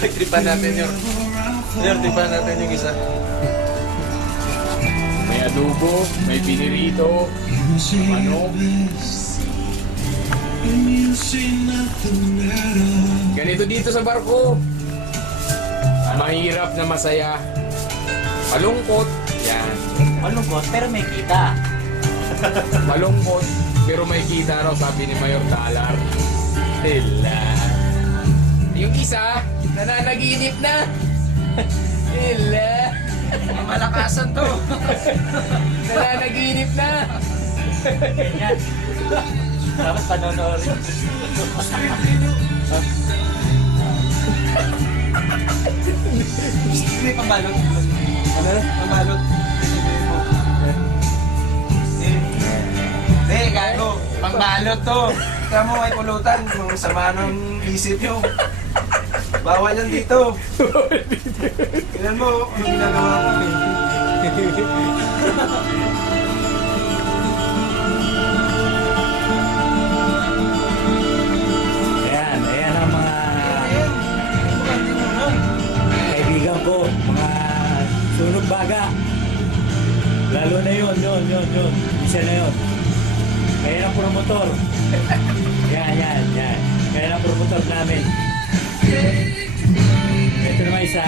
Tripan natin yun. Tripan natin yung isa. May adobo, may pinirito, manok. Ganito dito sa barko. Mahirap na masaya. Malungkot. Yan. Malungkot pero may kita. Malungkot pero may kita raw, sabi ni Mayor Talar. Hila. Yung isa, nananaginip na. Hila. Malakasan to. Nananaginip na. Ganyan. Tapos panonorin. May pambalot. Ano? Pambalot. Hindi, gago. Pangbalot to. Tama mo, may pulutan. Kung sama ng isip nyo. Bawal yan dito. Tingnan mo, ano ginagawa ko eh. Ayan ang mga kaibigan ko, mga sunog baga. Lalo na yun. Isa na yun. Kaya ang promotor. Yan. Kaya ang promotor namin. Ito naman isa,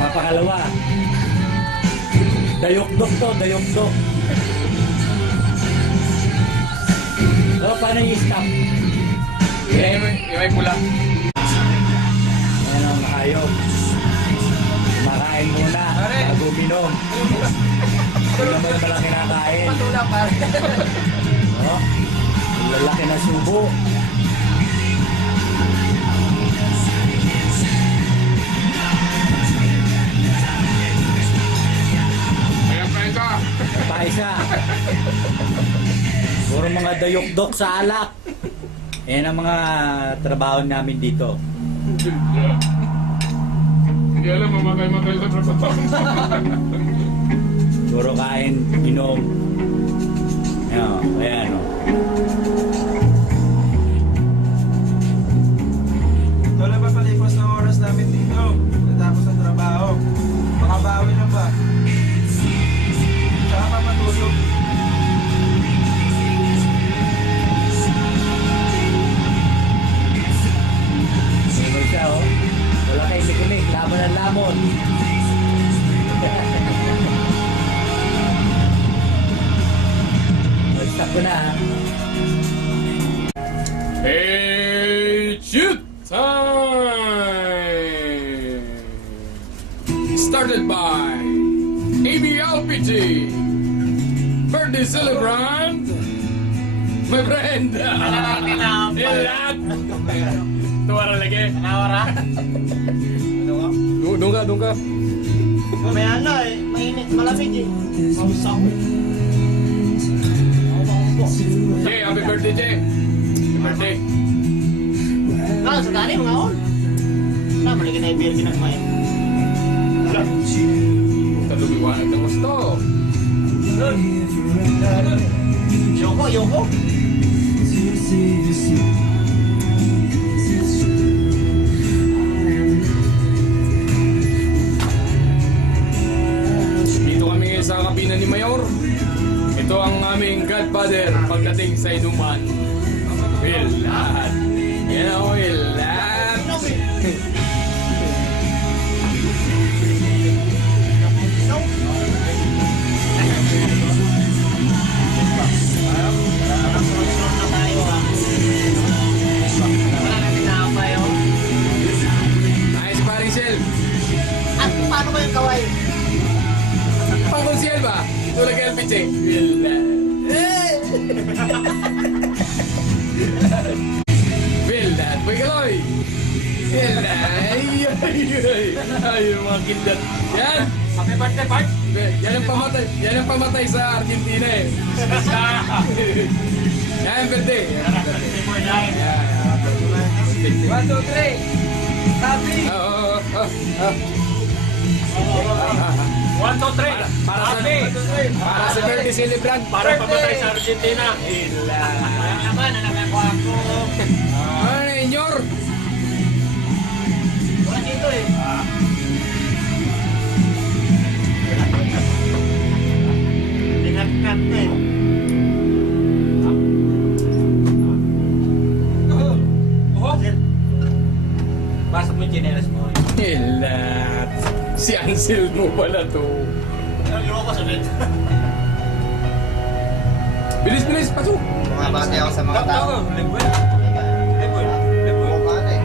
mapakalawa. Dayokdok to. So, paano yung stop? Yung may pula. Ayan ang hayop. Makain muna, bago minom. Tignan mo yung malaki na kain. Patula pare. Oh, lalaki na subo. Ayan pa ito. Paisa. Puro mga dayok-dok sa alak. Ayan ang mga trabaho namin dito. Hindi alam, mamatay sa trabaho. Puro kain, inom. Ayan o. Ito lang ba palipas ng oras namin dito? Natapos ang trabaho. Makabawi lang ba? Tsaka pa matulog. Tingnan siya o. Wala kayo likinig, laban ng lamon. Stop ko na ha. Hey, shoot time! Started by ABLPG. Birthday celebrant, my friend. Ilat. Tuwara lagi. Nawara? Doon ka. May ano eh, mainit, malamig eh. Mausaw. Jay, happy birthday, Jay. Happy birthday. Sa tani, mga on. Balik na yung beer kinagmain. Talumiwanag na gusto. Yoko. Dito kami sa kabina ni Mayor. Ito ang aming godfather pagdating sa inuman. Willad. Yan ang Willad. Nice paring Sel. At paano ba yung kaway? Pangkong Sel ba? Ito lang kay LPJ. Willad. Willad. Boy Kaloy. Willad. Ay, yung mga kindat. Yan. Happy birthday, Bart! Yan ang pamatay sa Argentina eh. Yan ang birthday. One, two, three. Happy! Oo. 1, 2, 3! Para sa birthday celebrant. Para pamatay sa Argentina! Ano naman, anak ako. Ano na, Inyor? mo yung chinelas mo. Hilat. Si Ansel mo pala to. Ang liwa ko sa bed. Bilis, bilis, pasok. Bumabati ako sa mga tao. Liboy. Liboy. Liboy. Bumabati.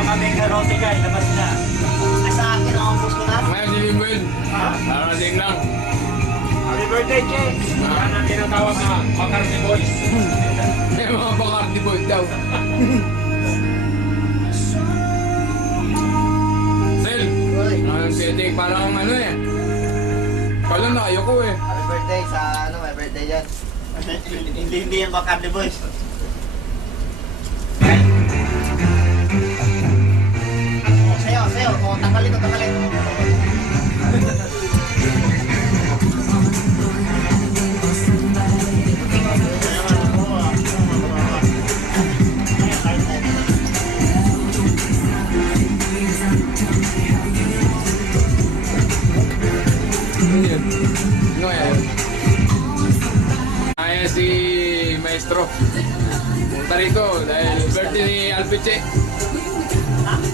Baka may karote ka, ilabas na. Ay, sa akin ang ubos ko na. Ngayon si Limuel. Darating lang. Happy birthday, Che! Yan ang tinatawag na McCarthy Boys. Eh, mga Bacardi boy daw. Sel, Uy, ang setting parang ano eh. Kala na ayoko eh. happy birthday sa ano, may birthday yan. Hindi yan McCarthy Boys. Sayo, sayo. O, tanggalin ko, tanggalin. Ano yun? Ano yan? Kaya si Maestro. Punta rito dahil birthday ni Alpiche.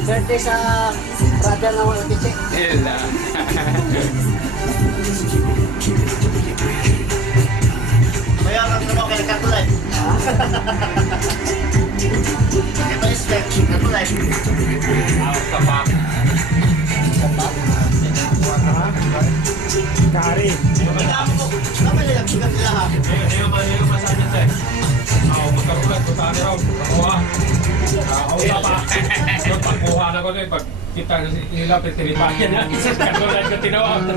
Birthday sa brother na wala tiche. Hila. Kaya ang ano kaya katulad. Hindi ba respect? Katulad. Tapak. Kari. Tama nila, bigat nila ha. Hindi mo masabi sir. Ako, magkagulat ko tayo raw. Nakuha. Nakakuha pa. Yung pagkuha na ko doon, pag kita nila, pitilipayan na. Kagulat ko tinawag.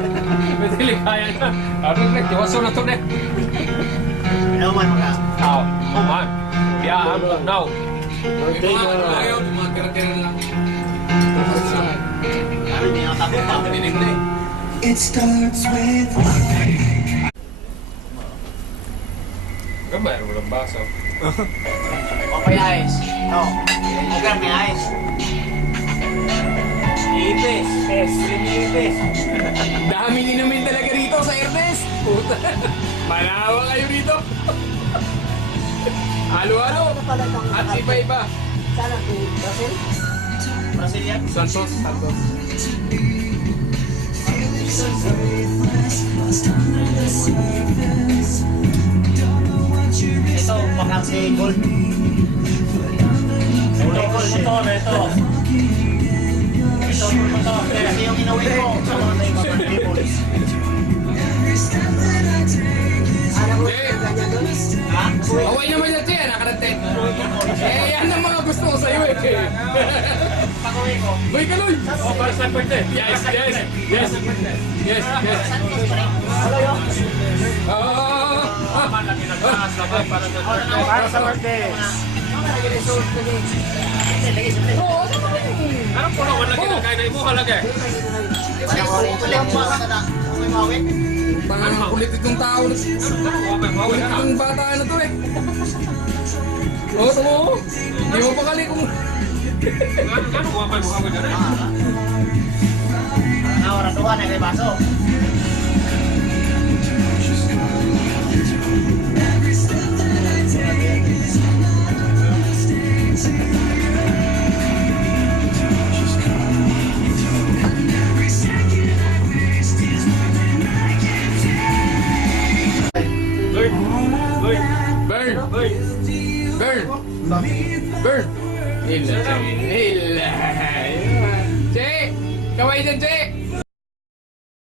Pitilipayan na. Ano na, tiwaso na to na. Inuman mo ka. Ako, man. Yeah, I'm now. May mga ayaw, mga tira-tira lang. Ano, hindi ako tapos pa. Dinig na eh. Ano ba, walang baso. Okay, ayos. No. Okay, may ayos. Ipis. Pes. Ipis. Dami inumin talaga rito sa Ernest. Puta. Manawa kayo rito. Halo-halo. At iba-iba. Sana kung Brazil. Brazilian. Santos. Santos. Ito, McCarthy Gold. Ito, gold. Ito. Kasi yung inuwi ko, ito na yung McCarthy Boys. Alam mo, Che. ganyan doon. Ha? Away naman yan, Che. Nakarate. Eh, yan ang mga gusto ko sa'yo eh. Pag-uwi ko. Uy, Kaloy. Oh, para sa birthday. Yes, yes. Yes. Yes, yes. Hello, yo. Ah. Malaki na taas na ba para sa birthday. Para sa birthday. Ano ka lagi resort ko din? Oo, ano ba yun? Anong puno? Wala kinakain na imo halagay. Kulit mo ka na. May mawit. Parang kulit itong tao. Kulit itong bata na to eh. Oo, tamo. Hindi mo pakali kung... Gano'ng guwapay mo kawin na rin? Ano, ratuan na kay Baso. Loy! Loy! Burn! Loy! Burn! Burn! Hila, Che. Hila. Che! Kaway dyan, Che!